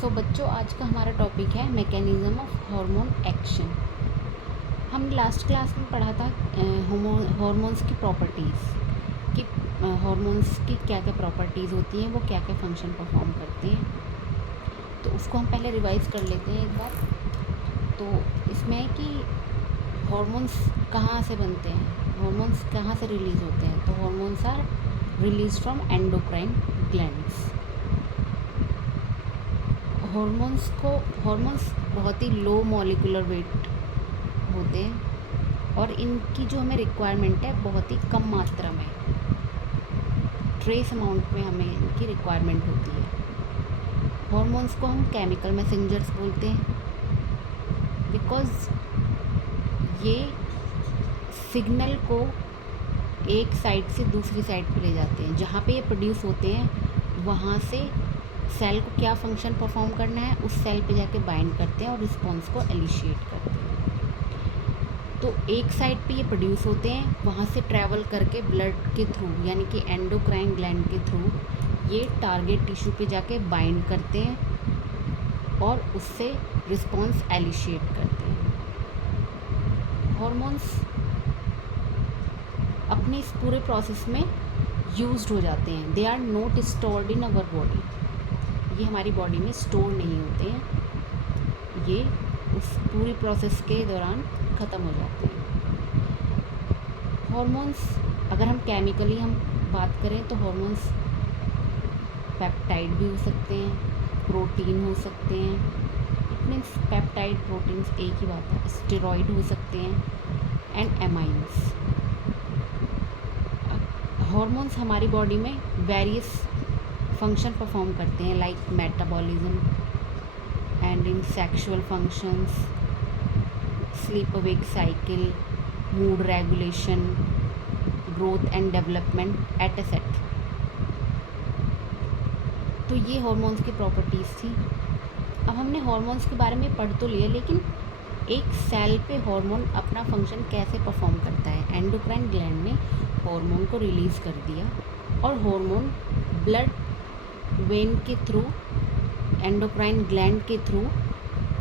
बच्चों, आज का हमारा टॉपिक है मैकेनिज़्म ऑफ हार्मोन एक्शन। हमने लास्ट क्लास में पढ़ा था हार्मोन्स की प्रॉपर्टीज़ कि हार्मोन्स की क्या क्या प्रॉपर्टीज़ होती हैं, वो क्या क्या फंक्शन परफॉर्म करते हैं। तो उसको हम पहले रिवाइज कर लेते हैं एक बार। तो इसमें है कि हार्मोन्स कहाँ से बनते हैं, हार्मोन्स कहाँ से रिलीज़ होते हैं। तो hormones are release from endocrine glands. Hormones बहुत ही लो मॉलिक्यूलर वेट होते हैं और इनकी जो हमें रिक्वायरमेंट है बहुत ही कम मात्रा में, ट्रेस अमाउंट में हमें इनकी रिक्वायरमेंट होती है। हार्मोन्स को हम केमिकल मैसेंजर्स बोलते हैं बिकॉज़ ये सिग्नल को एक साइड से दूसरी साइड पे ले जाते हैं। जहाँ पे ये प्रोड्यूस होते हैं वहाँ से सेल को क्या फंक्शन परफॉर्म करना है उस सेल पे जाके बाइंड करते हैं और रिस्पॉन्स को एलिशिएट करते हैं। तो एक साइड पे ये प्रोड्यूस होते हैं, वहाँ से ट्रैवल करके ब्लड के थ्रू यानी कि एंडोक्राइन ग्लैंड के थ्रू ये टारगेट टिश्यू पे जाके बाइंड करते हैं और उससे रिस्पॉन्स एलिशिएट करते हैं। हार्मोन्स अपने इस पूरे प्रोसेस में यूज्ड हो जाते हैं। They are not stored in our body. ये हमारी बॉडी में स्टोर नहीं होते हैं, ये उस पूरी प्रोसेस के दौरान ख़त्म हो जाते हैं। हार्मोन्स अगर हम केमिकली बात करें तो हार्मोन्स पेप्टाइड भी हो सकते हैं, प्रोटीन हो सकते हैं। इट मीन्स पेप्टाइड प्रोटीन्स एक ही बात है। स्टेरॉइड हो सकते हैं एंड एमाइन्स। हार्मोन्स हमारी बॉडी में वेरियस फंक्शन परफॉर्म करते हैं like metabolism and in sexual functions, sleep awake cycle, mood regulation, growth and development etcetera. तो ये हार्मोन्स की प्रॉपर्टीज़ थी। अब हमने हार्मोन्स के बारे में पढ़ तो लिया, लेकिन एक सेल पे हार्मोन अपना फंक्शन कैसे परफॉर्म करता है। एंडोक्राइन ग्लैंड ने हार्मोन को रिलीज़ कर दिया और हार्मोन ब्लड वेन के थ्रू, एंडोक्राइन ग्लैंड के थ्रू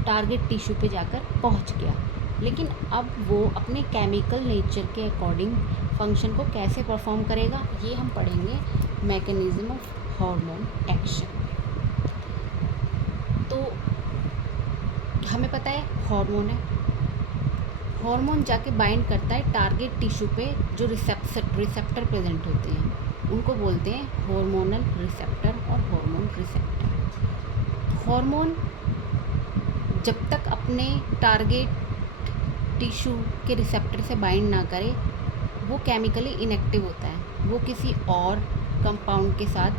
टारगेट टिश्यू पे जाकर पहुंच गया। लेकिन अब वो अपने केमिकल नेचर के अकॉर्डिंग फंक्शन को कैसे परफॉर्म करेगा, ये हम पढ़ेंगे मैकेनिज़्म ऑफ हार्मोन एक्शन। तो हमें पता है हार्मोन है, हार्मोन जाके बाइंड करता है टारगेट टिश्यू पे जो रिसेप्टर प्रेजेंट होते हैं, उनको बोलते हैं हार्मोनल रिसेप्टर और हार्मोन रिसेप्टर। हार्मोन जब तक अपने टारगेट टिश्यू के रिसेप्टर से बाइंड ना करे वो केमिकली इनएक्टिव होता है। वो किसी और कंपाउंड के साथ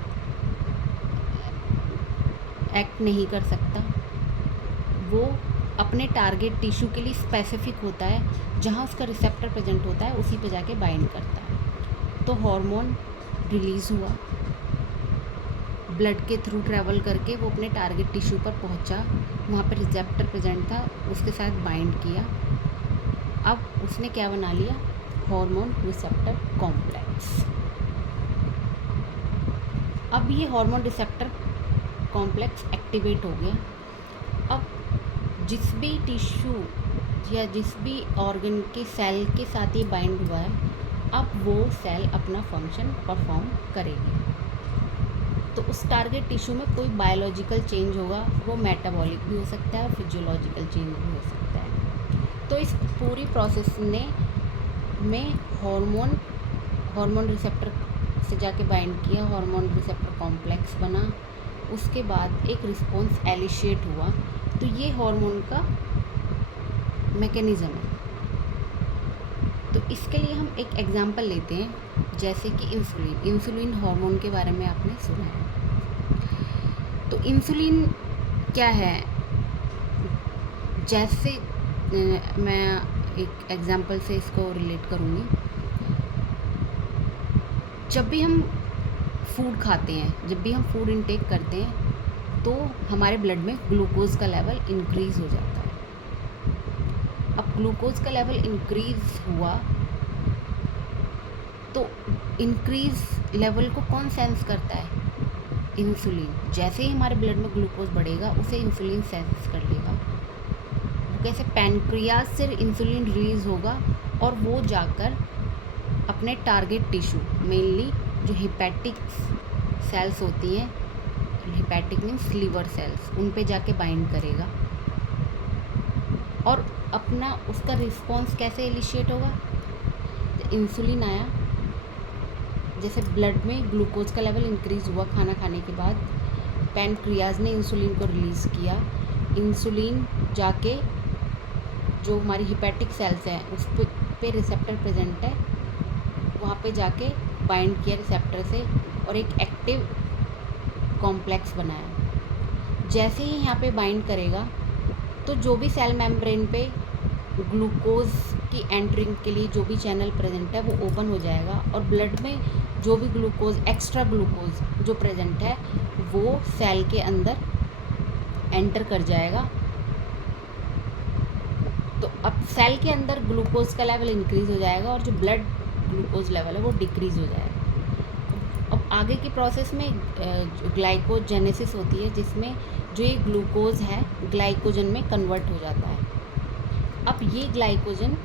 एक्ट नहीं कर सकता। वो अपने टारगेट टिश्यू के लिए स्पेसिफिक होता है, जहाँ उसका रिसेप्टर प्रेजेंट होता है उसी पे जाके बाइंड करता है। तो हार्मोन रिलीज़ हुआ, ब्लड के थ्रू ट्रैवल करके वो अपने टारगेट टिश्यू पर पहुंचा, वहाँ पर रिसेप्टर प्रेजेंट था, उसके साथ बाइंड किया। अब उसने क्या बना लिया, हार्मोन रिसेप्टर कॉम्प्लेक्स। अब ये हार्मोन रिसेप्टर कॉम्प्लेक्स एक्टिवेट हो गया। अब जिस भी टिश्यू या जिस भी ऑर्गन के सेल के साथ ये बाइंड हुआ है, अब वो सेल अपना फंक्शन परफॉर्म करेगी। तो उस टारगेट टिश्यू में कोई बायोलॉजिकल चेंज होगा, वो मेटाबॉलिक भी हो सकता है और फिजियोलॉजिकल चेंज भी हो सकता है। तो इस पूरी प्रोसेस में हार्मोन रिसेप्टर से जाके बाइंड किया, हार्मोन रिसेप्टर कॉम्प्लेक्स बना, उसके बाद एक रिस्पॉन्स एलिशिएट हुआ। तो ये हार्मोन का मैकेनिज़्म है। तो इसके लिए हम एक एग्जांपल लेते हैं, जैसे कि इंसुलिन हार्मोन के बारे में आपने सुना है। तो इंसुलिन क्या है, जैसे मैं एक एग्जांपल से इसको रिलेट करूँगी। जब भी हम फूड खाते हैं, जब भी हम फूड इनटेक करते हैं, तो हमारे ब्लड में ग्लूकोज़ का लेवल इंक्रीज़ हो जाता है। अब ग्लूकोज़ का लेवल इंक्रीज़ हुआ तो इंक्रीज़ लेवल को कौन सेंस करता है, इंसुलिन, जैसे ही हमारे ब्लड में ग्लूकोज बढ़ेगा उसे इंसुलिन सेंस कर लेगा। वो कैसे, पैनक्रियाज से इंसुलिन रिलीज होगा और वो जाकर अपने टारगेट टिश्यू, मेनली जो हिपैटिक सेल्स होती हैं, हिपैटिक मीन्स लीवर सेल्स, उन पे जाके बाइंड करेगा। और अपना उसका रिस्पॉन्स कैसे इनिशिएट होगा, इंसुलिन आया, जैसे ब्लड में ग्लूकोज का लेवल इंक्रीज हुआ खाना खाने के बाद, पैनक्रियाज ने इंसुलिन को रिलीज़ किया। इंसुलिन जाके जो हमारी हिपैटिक सेल्स हैं उस पे रिसेप्टर प्रेजेंट है, वहाँ पे जाके बाइंड किया रिसेप्टर से और एक एक्टिव कॉम्प्लेक्स बनाया। जैसे ही यहाँ पे बाइंड करेगा तो जो भी सेल मेम्ब्रेन पे ग्लूकोज की एंट्रिंग के लिए जो भी चैनल प्रेजेंट है वो ओपन हो जाएगा और ब्लड में जो भी ग्लूकोज, एक्स्ट्रा ग्लूकोज जो प्रेजेंट है वो सेल के अंदर एंटर कर जाएगा। तो अब सेल के अंदर ग्लूकोज का लेवल इंक्रीज़ हो जाएगा और जो ब्लड ग्लूकोज लेवल है वो डिक्रीज़ हो जाएगा। अब आगे की प्रोसेस में ग्लाइकोजेनेसिस होती है, जिसमें जो ये ग्लूकोज है ग्लाइकोजन में कन्वर्ट हो जाता है। अब ये ग्लाइकोजन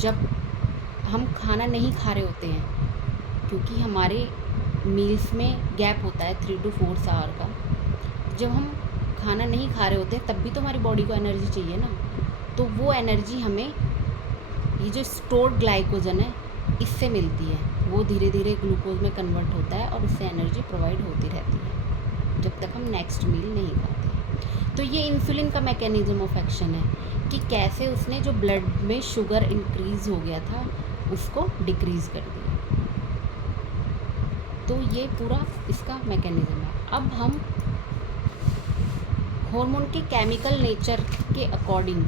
जब हम खाना नहीं खा रहे होते हैं, क्योंकि हमारे मील्स में गैप होता है 3 to 4 आवर का, जब हम खाना नहीं खा रहे होते हैं तब भी तो हमारी बॉडी को एनर्जी चाहिए ना, तो वो एनर्जी हमें ये जो स्टोर्ड ग्लाइकोजन है इससे मिलती है। वो धीरे धीरे ग्लूकोज में कन्वर्ट होता है और उससे एनर्जी प्रोवाइड होती रहती है जब तक हम नेक्स्ट मील नहीं खाते हैं। तो ये इंसुलिन का मैकेनिज्म ऑफ एक्शन है कि कैसे उसने जो ब्लड में शुगर इंक्रीज़ हो गया था उसको डिक्रीज़ कर दिया। तो ये पूरा इसका मैकेनिज्म है। अब हम हार्मोन के केमिकल नेचर के अकॉर्डिंग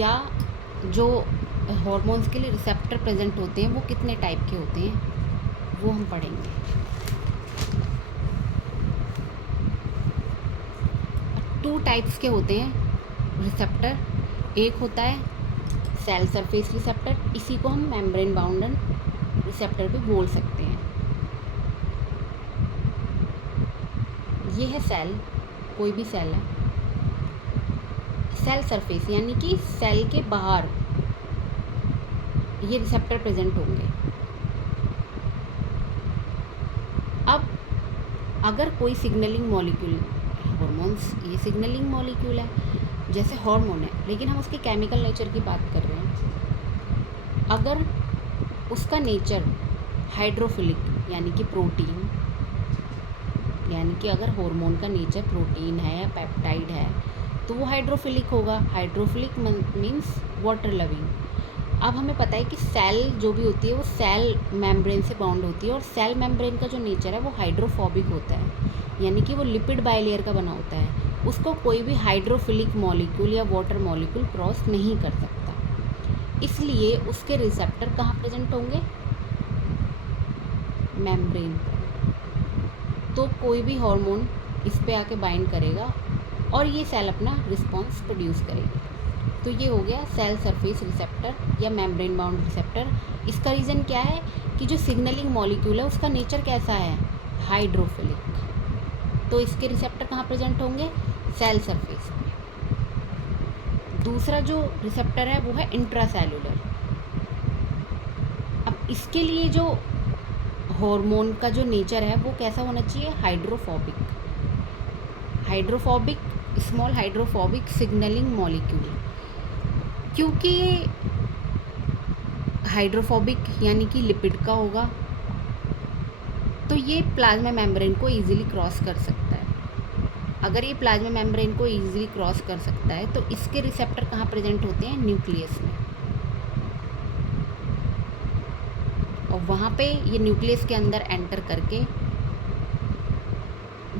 या जो हार्मोन्स के लिए रिसेप्टर प्रेजेंट होते हैं वो कितने टाइप के होते हैं वो हम पढ़ेंगे। 2 टाइप्स के होते हैं रिसेप्टर। एक होता है सेल सरफेस रिसेप्टर, इसी को हम मेम्ब्रेन बाउंडन रिसेप्टर भी बोल सकते हैं। ये है सेल, कोई भी सेल है, सेल सरफेस यानी कि सेल के बाहर ये रिसेप्टर प्रेजेंट होंगे। अब अगर कोई सिग्नलिंग मॉलिक्यूल, हार्मोन्स ये सिग्नलिंग मॉलिक्यूल है जैसे हार्मोन है, लेकिन हम उसके केमिकल नेचर की बात कर रहे हैं। अगर उसका नेचर हाइड्रोफिलिक यानी कि प्रोटीन, यानी कि अगर हार्मोन का नेचर प्रोटीन है या पेप्टाइड है तो वो हाइड्रोफिलिक होगा। Hydrophilic means water loving. अब हमें पता है कि सेल जो भी होती है वो सेल मेम्ब्रेन से बाउंड होती है और सेल मेम्ब्रेन का जो नेचर है वो हाइड्रोफोबिक होता है, यानी कि वो लिपिड बाइलेयर का बना होता है। उसको कोई भी हाइड्रोफिलिक मॉलिक्यूल या वाटर मॉलिक्यूल क्रॉस नहीं कर सकता। इसलिए उसके रिसेप्टर कहाँ प्रेजेंट होंगे, मेम्ब्रेन पर। तो कोई भी हार्मोन इस पे आके बाइंड करेगा और ये सेल अपना रिस्पॉन्स प्रोड्यूस करेगी। तो ये हो गया सेल सरफेस रिसेप्टर या मेम्ब्रेन बाउंड रिसेप्टर। इसका रीज़न क्या है कि जो सिग्नलिंग मॉलिक्यूल है उसका नेचर कैसा है, हाइड्रोफिलिक। तो इसके रिसेप्टर कहाँ प्रेजेंट होंगे, सेल सरफेस में। दूसरा जो रिसेप्टर है वो है इंट्रासेल्युलर। अब इसके लिए जो हार्मोन का जो नेचर है वो कैसा होना चाहिए, hydrophobic. Hydrophobic, small hydrophobic signalling molecule. क्योंकि ये हाइड्रोफोबिक यानी कि लिपिड का होगा तो ये प्लाज्मा मेम्ब्रेन को इजीली क्रॉस कर सकता है। अगर ये प्लाज्मा मेम्ब्रेन को इजीली क्रॉस कर सकता है तो इसके रिसेप्टर कहाँ प्रेजेंट होते हैं, न्यूक्लियस में। और वहाँ पे ये न्यूक्लियस के अंदर एंटर करके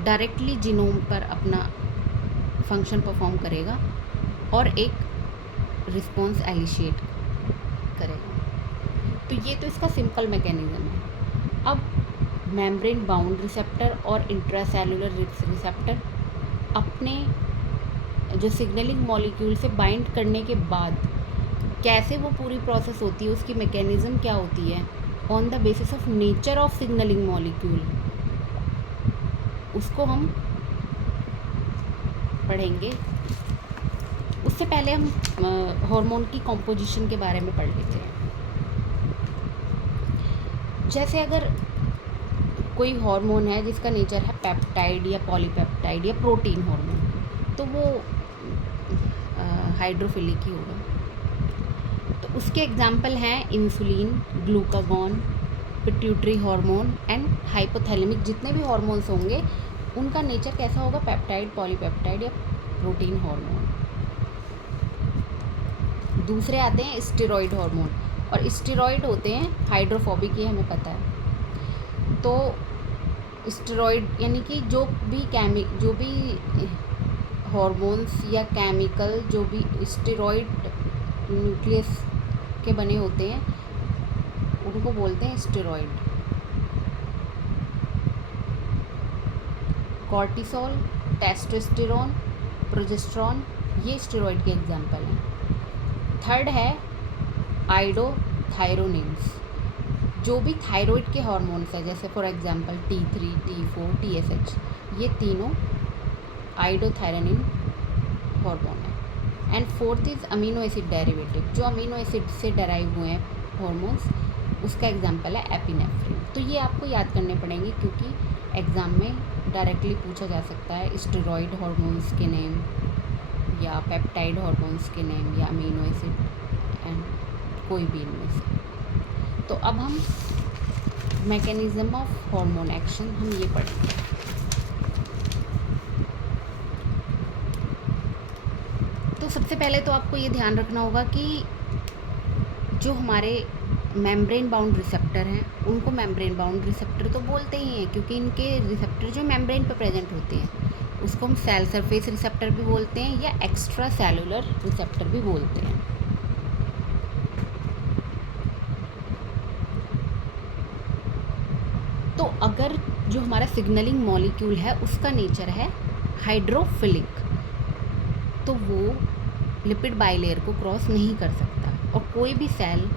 डायरेक्टली जीनोम पर अपना फंक्शन परफॉर्म करेगा और एक रिस्पॉन्स एलिशिएट करेगा। तो ये तो इसका सिंपल मैकेनिज्म है। अब मेम्ब्रेन बाउंड रिसेप्टर और इंट्रासेल्युलर रिसेप्टर अपने जो सिग्नलिंग मॉलिक्यूल से बाइंड करने के बाद कैसे वो पूरी प्रोसेस होती है, उसकी मैकेनिज्म क्या होती है, on the basis of nature of signalling molecule उसको हम पढ़ेंगे। उससे पहले हम हार्मोन की कॉम्पोजिशन के बारे में पढ़ लेते हैं। जैसे अगर कोई हार्मोन है जिसका नेचर है पेप्टाइड या पॉलीपेप्टाइड या प्रोटीन हार्मोन, तो वो हाइड्रोफिलिक ही होगा। तो उसके एग्जाम्पल हैं insulin, glucagon, pituitary hormone and hypothalamic. जितने भी हार्मोन्स होंगे उनका नेचर कैसा होगा, पेप्टाइड, पॉलीपेप्टाइड या प्रोटीन हार्मोन। दूसरे आते हैं स्टेरॉइड हार्मोन, और स्टेरॉइड होते हैं हाइड्रोफोबिक, ये हमें पता है। तो स्टेरॉइड यानी कि जो भी हार्मोन्स या केमिकल जो भी स्टेरॉइड न्यूक्लियस के बने होते हैं उनको बोलते हैं स्टेरॉइड। कॉर्टिसोल, टेस्टोस्टेरोन, प्रोजेस्टेरॉन, ये स्टेरॉइड के एग्जाम्पल हैं। थर्ड है आइडोथायरोनिन्स, जो भी थायराइड के हार्मोन्स हैं, जैसे for example T3, T4, TSH, ये तीनों आइडोथायरोनिन हार्मोन है। And fourth is amino acid derivative, जो अमीनो एसिड से डराइव हुए हैं हार्मोन्स, उसका एग्जांपल है एपिनेफ्रिन। तो ये आपको याद करने पड़ेंगे क्योंकि एग्ज़ाम में डायरेक्टली पूछा जा सकता है स्टेरॉइड हार्मोन्स के नेम या पेप्टाइड हार्मोन्स के नेम या अमीनो एसिड एंड कोई भी इनमें से। तो अब हम मैकेनिज़्म ऑफ हार्मोन एक्शन हम ये पढ़ेंगे। तो सबसे पहले तो आपको ये ध्यान रखना होगा कि जो हमारे मेम्ब्रेन बाउंड रिसेप्टर हैं उनको मेम्ब्रेन बाउंड रिसेप्टर तो बोलते ही हैं, क्योंकि इनके रिसेप्टर जो मेम्ब्रेन पर प्रेजेंट होते हैं उसको हम सेल सरफेस रिसेप्टर भी बोलते हैं या एक्स्ट्रा सेलुलर रिसेप्टर भी बोलते हैं। तो अगर जो हमारा सिग्नलिंग मॉलिक्यूल है उसका नेचर है हाइड्रोफिलिक, तो वो लिपिड बाइलेयर को क्रॉस नहीं कर सकता। और कोई भी सेल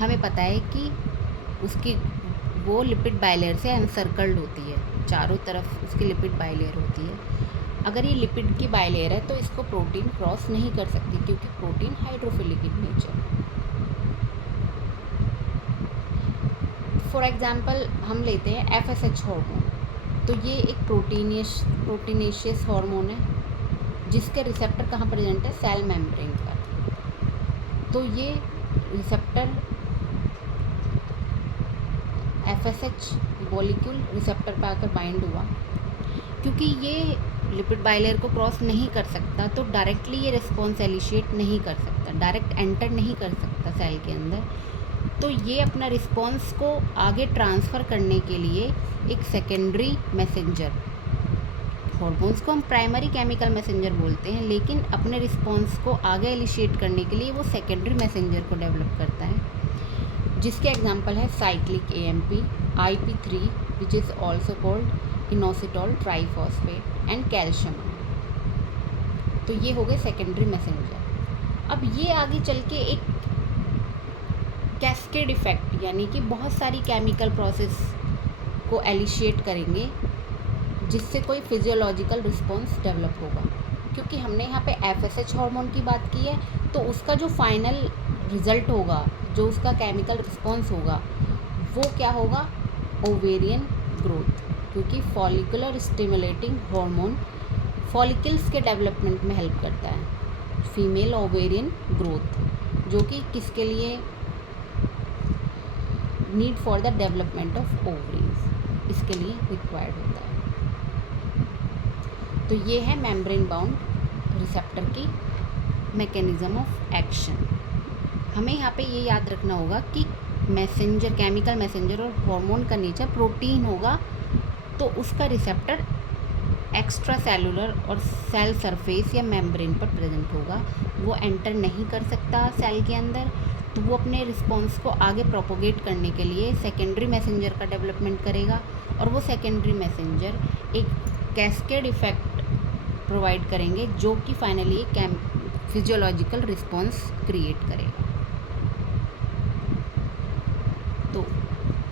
हमें पता है कि उसकी वो लिपिड बाइलेयर से एनसर्कल्ड होती है, चारों तरफ उसकी लिपिड बाइलेयर होती है। अगर ये लिपिड की बाइलेयर है तो इसको प्रोटीन क्रॉस नहीं कर सकती, क्योंकि प्रोटीन हाइड्रोफिलिक इन नेचर है। फॉर एग्जांपल हम लेते हैं FSH हार्मोन, तो ये एक प्रोटीनेशियस हार्मोन है जिसके रिसेप्टर कहाँ प्रेजेंट है, सेल मेम्ब्रेन पर। तो ये रिसेप्टर FSH मॉलिक्यूल रिसेप्टर पर आकर बाइंड हुआ, क्योंकि ये लिपिड बाइलेयर को क्रॉस नहीं कर सकता तो डायरेक्टली ये रिस्पॉन्स एलिशिएट नहीं कर सकता, डायरेक्ट एंटर नहीं कर सकता सेल के अंदर। तो ये अपना रिस्पॉन्स को आगे ट्रांसफ़र करने के लिए एक सेकेंडरी मैसेंजर, हॉर्मोन्स को हम प्राइमरी केमिकल मैसेंजर बोलते हैं, लेकिन अपने रिस्पॉन्स को आगे इनिशिएट करने के लिए वो सेकेंडरी मैसेंजर को डेवलप करता है, जिसके एग्जांपल है cyclic AMP, IP3 which is also called inositol triphosphate and calcium. तो ये हो गए सेकेंडरी मैसेंजर। अब ये आगे चल के एक कैस्केड इफ़ेक्ट यानी कि बहुत सारी केमिकल प्रोसेस को एलिशिएट करेंगे जिससे कोई फिजियोलॉजिकल रिस्पॉन्स डेवलप होगा। क्योंकि हमने यहाँ पे FSH हार्मोन की बात की है, तो उसका जो फाइनल रिज़ल्ट होगा, जो उसका केमिकल रिस्पॉन्स होगा, वो क्या होगा, ओवेरियन ग्रोथ। क्योंकि फॉलिकुलर स्टिमुलेटिंग हार्मोन फॉलिकल्स के डेवलपमेंट में हेल्प करता है, फीमेल ओवेरियन ग्रोथ, जो कि किसके लिए, need for the development of ovaries, इसके लिए रिक्वायर्ड होता है। तो ये है मेम्ब्रेन बाउंड रिसेप्टर की मैकेनिज़्म ऑफ एक्शन। हमें यहाँ पे ये याद रखना होगा कि मैसेंजर, केमिकल मैसेंजर और हार्मोन का नेचर प्रोटीन होगा, तो उसका रिसेप्टर एक्स्ट्रा सेलुलर और सेल सरफेस या मेम्ब्रेन पर प्रेजेंट होगा। वो एंटर नहीं कर सकता सेल के अंदर, तो वो अपने रिस्पॉन्स को आगे प्रोपोगेट करने के लिए सेकेंडरी मैसेंजर का डेवलपमेंट करेगा, और वो सेकेंडरी मैसेंजर एक कैस्केड इफ़ेक्ट प्रोवाइड करेंगे जो कि फाइनली एक फिजियोलॉजिकल रिस्पॉन्स क्रिएट करेगा। तो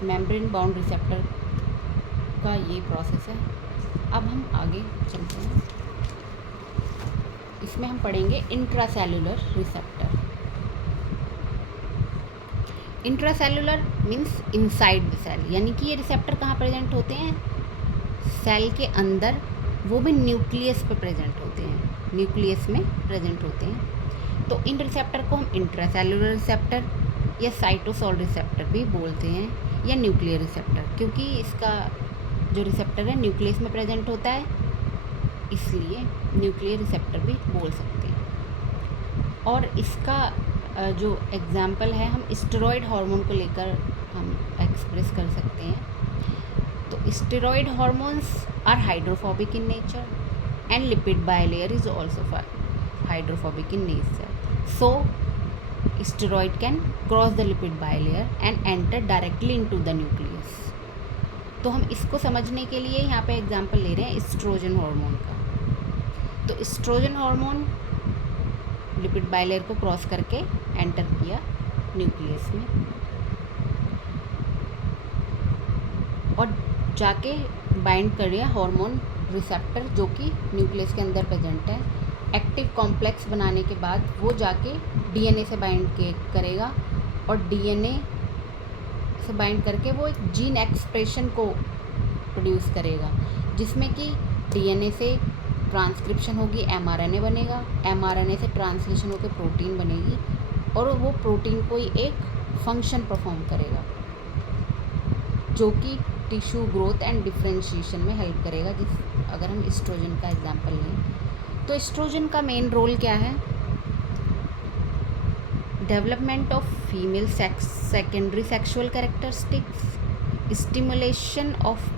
मेम्ब्रेन बाउंड रिसेप्टर का ये प्रोसेस है। अब हम आगे चलते हैं, इसमें हम पढ़ेंगे intracellular receptor. Intracellular means inside the cell, यानी कि ये रिसेप्टर कहाँ प्रेजेंट होते हैं, सेल के अंदर, वो भी न्यूक्लियस पे प्रेजेंट होते हैं, न्यूक्लियस में प्रेजेंट होते हैं। तो इन रिसेप्टर को हम इंट्रासेलुलर रिसेप्टर या साइटोसोल रिसेप्टर भी बोलते हैं, या न्यूक्लियर रिसेप्टर, क्योंकि इसका जो रिसेप्टर है न्यूक्लियस में प्रेजेंट होता है, इसलिए न्यूक्लियर रिसेप्टर भी बोल सकते हैं। और इसका जो एग्जाम्पल है, हम स्टेरॉयड हार्मोन को लेकर हम एक्सप्रेस कर सकते हैं। तो steroid hormones are hydrophobic in nature and lipid bilayer is also hydrophobic in nature, so steroid can cross the lipid bilayer and enter directly into the nucleus. तो हम इसको समझने के लिए यहाँ पे एग्जाम्पल ले रहे हैं एस्ट्रोजन हार्मोन का। तो एस्ट्रोजन हार्मोन लिपिड बायलेयर को क्रॉस करके एंटर किया न्यूक्लियस में, और जाके बाइंड कर लिया हार्मोन रिसेप्टर जो कि न्यूक्लियस के अंदर प्रेजेंट है। एक्टिव कॉम्प्लेक्स बनाने के बाद वो जाके डीएनए से बाइंड करेगा, और डीएनए से बाइंड करके वो एक जीन एक्सप्रेशन को प्रोड्यूस करेगा, जिसमें कि डीएनए से ट्रांसक्रिप्शन होगी, एमआरएनए बनेगा, एमआरएनए से ट्रांसलेशन होकर प्रोटीन बनेगी, और वो प्रोटीन कोई एक फंक्शन परफॉर्म करेगा जो कि टिश्यू ग्रोथ एंड डिफरेंशिएशन में हेल्प करेगा। अगर हम एस्ट्रोजन का एग्जांपल लें, तो एस्ट्रोजन का मेन रोल क्या है, development of female secondary sexual characteristics, stimulation of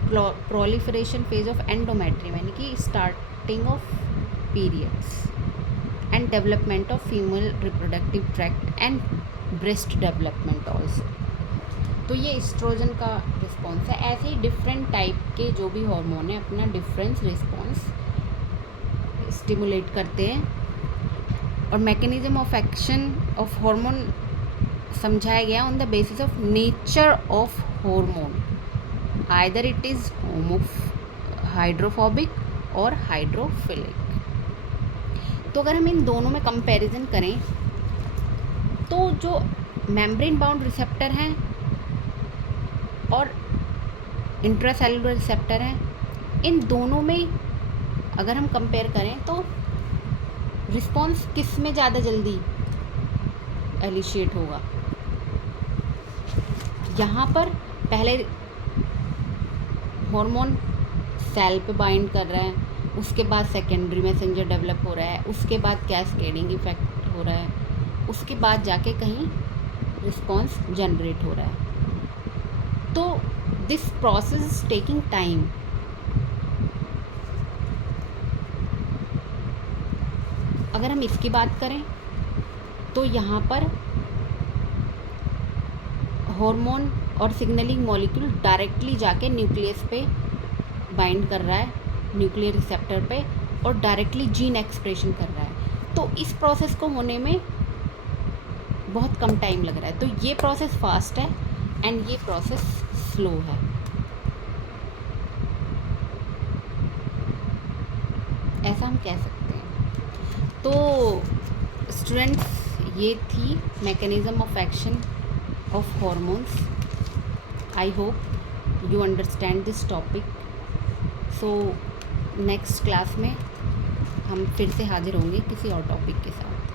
proliferation phase of endometrium, यानी कि starting of periods, and development of female reproductive tract and breast development also. तो ये एस्ट्रोजन का रिस्पॉन्स है। ऐसे ही डिफरेंट टाइप के जो भी हार्मोन है अपना डिफरेंस रिस्पॉन्स स्टिमुलेट करते हैं, और mechanism of action of hormone समझाया गया on the basis of nature of hormone, either it is hydrophobic और हाइड्रोफिलिक। तो अगर हम इन दोनों में कंपैरिजन करें, तो जो मेम्ब्रेन बाउंड रिसेप्टर हैं और इंट्रासेलुलर रिसेप्टर हैं, इन दोनों में अगर हम कंपेयर करें तो रिस्पॉन्स किस में ज़्यादा जल्दी एलिशिएट होगा। यहाँ पर पहले हार्मोन सेल पे बाइंड कर रहा है, उसके बाद सेकेंडरी मैसेंजर डेवलप हो रहा है, उसके बाद कैस्केडिंग इफेक्ट हो रहा है, उसके बाद जाके कहीं रिस्पॉन्स जनरेट हो रहा है। तो this process is taking time. अगर हम इसकी बात करें तो यहाँ पर हार्मोन और सिग्नलिंग मॉलिक्यूल डायरेक्टली जाके न्यूक्लियस पे बाइंड कर रहा है, न्यूक्लियर रिसेप्टर पे, और डायरेक्टली जीन एक्सप्रेशन कर रहा है। तो इस प्रोसेस को होने में बहुत कम टाइम लग रहा है। तो ये प्रोसेस फास्ट है एंड ये प्रोसेस स्लो है। ऐसा हम कह सकते हैं। तो स्टूडेंट्स, ये थी mechanism of action of hormones. I hope you understand this topic. So next class में हम फिर से हाजिर होंगे किसी और टॉपिक के साथ।